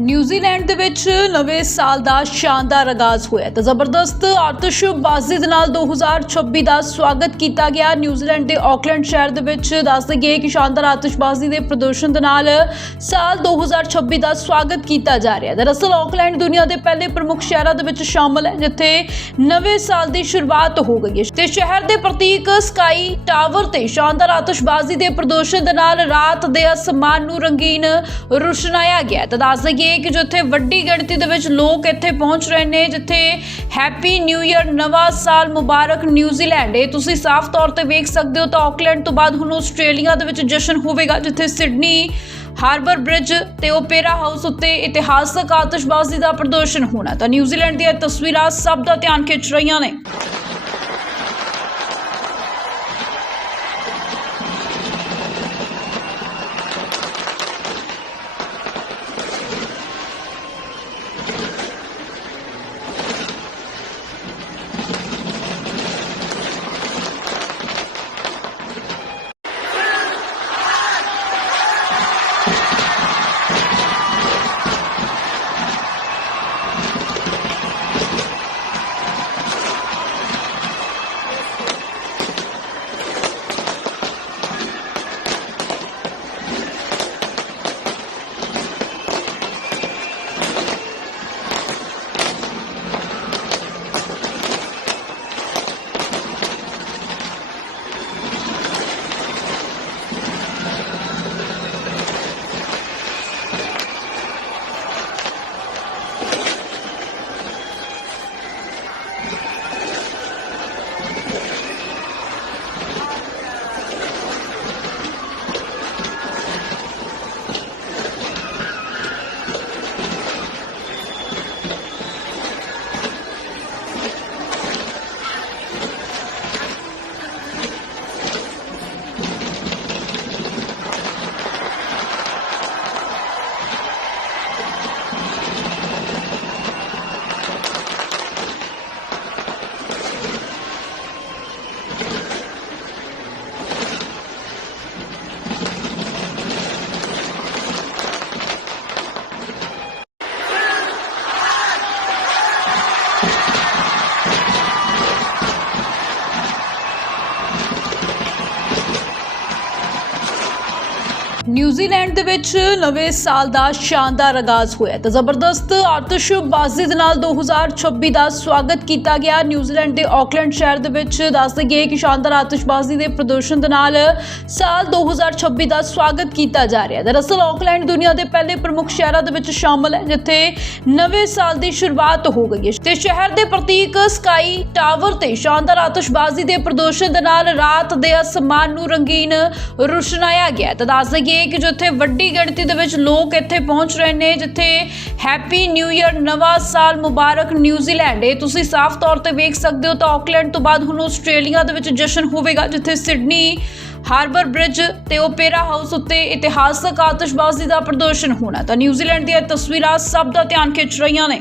New Zealand ਦੇ ਵਿੱਚ ਨਵੇਂ ਸਾਲ ਦਾ ਸ਼ਾਨਦਾਰ ਆਗਾਜ਼ ਹੋਇਆ ਤਾਂ ਜ਼ਬਰਦਸਤ ਆਤਿਸ਼ਬਾਜ਼ੀ ਦੇ ਨਾਲ 2026 ਦਾ ਸਵਾਗਤ ਕੀਤਾ ਗਿਆ। ਨਿਊਜ਼ੀਲੈਂਡ ਦੇ ਆਕਲੈਂਡ ਸ਼ਹਿਰ ਦੇ ਵਿੱਚ ਦੱਸ ਦਈਏ ਕਿ ਸ਼ਾਨਦਾਰ ਆਤਿਸ਼ਬਾਜ਼ੀ ਦੇ ਪ੍ਰਦਰਸ਼ਨ ਦੇ ਨਾਲ ਸਾਲ 2026 ਦਾ ਸਵਾਗਤ ਕੀਤਾ ਜਾ ਰਿਹਾ ਹੈ। ਦਰਅਸਲ ਆਕਲੈਂਡ ਦੁਨੀਆ ਦੇ ਪਹਿਲੇ ਪ੍ਰਮੁੱਖ ਸ਼ਹਿਰਾਂ ਦੇ ਵਿੱਚ ਸ਼ਾਮਲ ਹੈ, ਜਿੱਥੇ ਨਵੇਂ ਸਾਲ ਦੀ ਸ਼ੁਰੂਆਤ ਹੋ ਗਈ ਹੈ। ਤੇ ਸ਼ਹਿਰ ਦੇ ਪ੍ਰਤੀਕ ਸਕਾਈ ਟਾਵਰ ਤੇ ਸ਼ਾਨਦਾਰ ਆਤਿਸ਼ਬਾਜ਼ੀ ਦੇ ਪ੍ਰਦਰਸ਼ਨ ਦੇ ਨਾਲ ਰਾਤ ਦੇ ਅਸਮਾਨ ਨੂੰ ਰੰਗੀਨ ਰੁਸ਼ਨਾਇਆ ਗਿਆ ਤਾਂ ਦੱਸ ਦਈਏ ਕਿ ਜਿੱਥੇ ਵੱਡੀ ਗਿਣਤੀ ਦੇ ਵਿੱਚ ਲੋਕ ਇੱਥੇ ਪਹੁੰਚ ਰਹੇ ਨੇ, ਜਿੱਥੇ ਹੈਪੀ ਨਿਊ ਇਅਰ ਨਵਾਂ ਸਾਲ ਮੁਬਾਰਕ ਨਿਊਜ਼ੀਲੈਂਡ ਇਹ ਤੁਸੀਂ ਸਾਫ਼ ਤੌਰ ਤੇ ਵੇਖ ਸਕਦੇ ਹੋ ਤਾਂ ਆਕਲੈਂਡ ਤੋਂ ਬਾਅਦ ਹੁਣ ਆਸਟ੍ਰੇਲੀਆ ਦੇ ਵਿੱਚ ਜਸ਼ਨ ਹੋਵੇਗਾ, ਜਿੱਥੇ ਸਿਡਨੀ ਹਾਰਬਰ ਬ੍ਰਿਜ ਤੇ ਓਪੇਰਾ ਹਾਊਸ ਉੱਤੇ ਇਤਿਹਾਸਕ ਆਤਿਸ਼ਬਾਜ਼ੀ ਦਾ ਪ੍ਰਦਰਸ਼ਨ ਹੋਣਾ ਤਾਂ ਨਿਊਜ਼ੀਲੈਂਡ ਦੀਆਂ ਇਹ ਤਸਵੀਰਾਂ ਸਭ ਦਾ ਧਿਆਨ ਖਿੱਚ ਰਹੀਆਂ ਨੇ। ਨਿਊਜ਼ੀਲੈਂਡ ਦੇ ਵਿੱਚ ਨਵੇਂ ਸਾਲ ਦਾ ਸ਼ਾਨਦਾਰ ਆਗਾਜ਼ ਹੋਇਆ ਤੇ ਜ਼ਬਰਦਸਤ ਆਤਿਸ਼ਬਾਜ਼ੀ ਦੇ ਨਾਲ 2026 ਦਾ ਸਵਾਗਤ ਕੀਤਾ ਗਿਆ। ਨਿਊਜ਼ੀਲੈਂਡ ਦੇ ਆਕਲੈਂਡ ਸ਼ਹਿਰ ਦੇ ਵਿੱਚ ਦੱਸ ਦਈਏ ਕਿ ਸ਼ਾਨਦਾਰ ਆਤਿਸ਼ਬਾਜ਼ੀ ਦੇ ਪ੍ਰਦਰਸ਼ਨ ਦੇ ਨਾਲ ਸਾਲ 2026 ਦਾ ਸਵਾਗਤ ਕੀਤਾ ਜਾ ਰਿਹਾ ਹੈ। ਦਰਅਸਲ ਆਕਲੈਂਡ ਦੁਨੀਆ ਦੇ ਪਹਿਲੇ ਪ੍ਰਮੁੱਖ ਸ਼ਹਿਰਾਂ ਦੇ ਵਿੱਚ ਸ਼ਾਮਲ ਹੈ, ਜਿੱਥੇ ਨਵੇਂ ਸਾਲ ਦੀ ਸ਼ੁਰੂਆਤ ਹੋ ਗਈ ਹੈ। ਤੇ ਸ਼ਹਿਰ ਦੇ ਪ੍ਰਤੀਕ ਸਕਾਈ ਟਾਵਰ ਤੇ ਸ਼ਾਨਦਾਰ ਆਤਿਸ਼ਬਾਜ਼ੀ ਦੇ ਪ੍ਰਦਰਸ਼ਨ ਦੇ ਨਾਲ ਰਾਤ ਦੇ ਅਸਮਾਨ ਨੂੰ ਰੰਗੀਨ ਰੁਸ਼ਨਾਇਆ ਗਿਆ ਹੈ। ਤਾਂ ਦੱਸ ਦਈਏ ਕਿ ਜਿੱਥੇ ਵੱਡੀ ਗਿਣਤੀ ਦੇ ਵਿੱਚ ਲੋਕ ਇੱਥੇ ਪਹੁੰਚ ਰਹੇ ਨੇ, ਜਿੱਥੇ ਹੈਪੀ ਨਿਊ ਈਅਰ ਨਵਾਂ ਸਾਲ ਮੁਬਾਰਕ ਨਿਊਜ਼ੀਲੈਂਡ ਇਹ ਤੁਸੀਂ ਸਾਫ਼ ਤੌਰ ਤੇ ਵੇਖ ਸਕਦੇ ਹੋ ਤਾਂ ਆਕਲੈਂਡ ਤੋਂ ਬਾਅਦ ਹੁਣ ਆਸਟ੍ਰੇਲੀਆ ਦੇ ਵਿੱਚ ਜਸ਼ਨ ਹੋਵੇਗਾ, ਜਿੱਥੇ ਸਿਡਨੀ ਹਾਰਬਰ ਬ੍ਰਿਜ ਤੇ ਓਪੇਰਾ ਹਾਊਸ ਉੱਤੇ ਇਤਿਹਾਸਕ ਆਤਿਸ਼ਬਾਜ਼ੀ ਦਾ ਪ੍ਰਦਰਸ਼ਨ ਹੋਣਾ ਤਾਂ ਨਿਊਜ਼ੀਲੈਂਡ ਦੀਆਂ ਇਹ ਤਸਵੀਰਾਂ ਸਭ ਦਾ ਧਿਆਨ ਖਿੱਚ ਰਹੀਆਂ ਨੇ।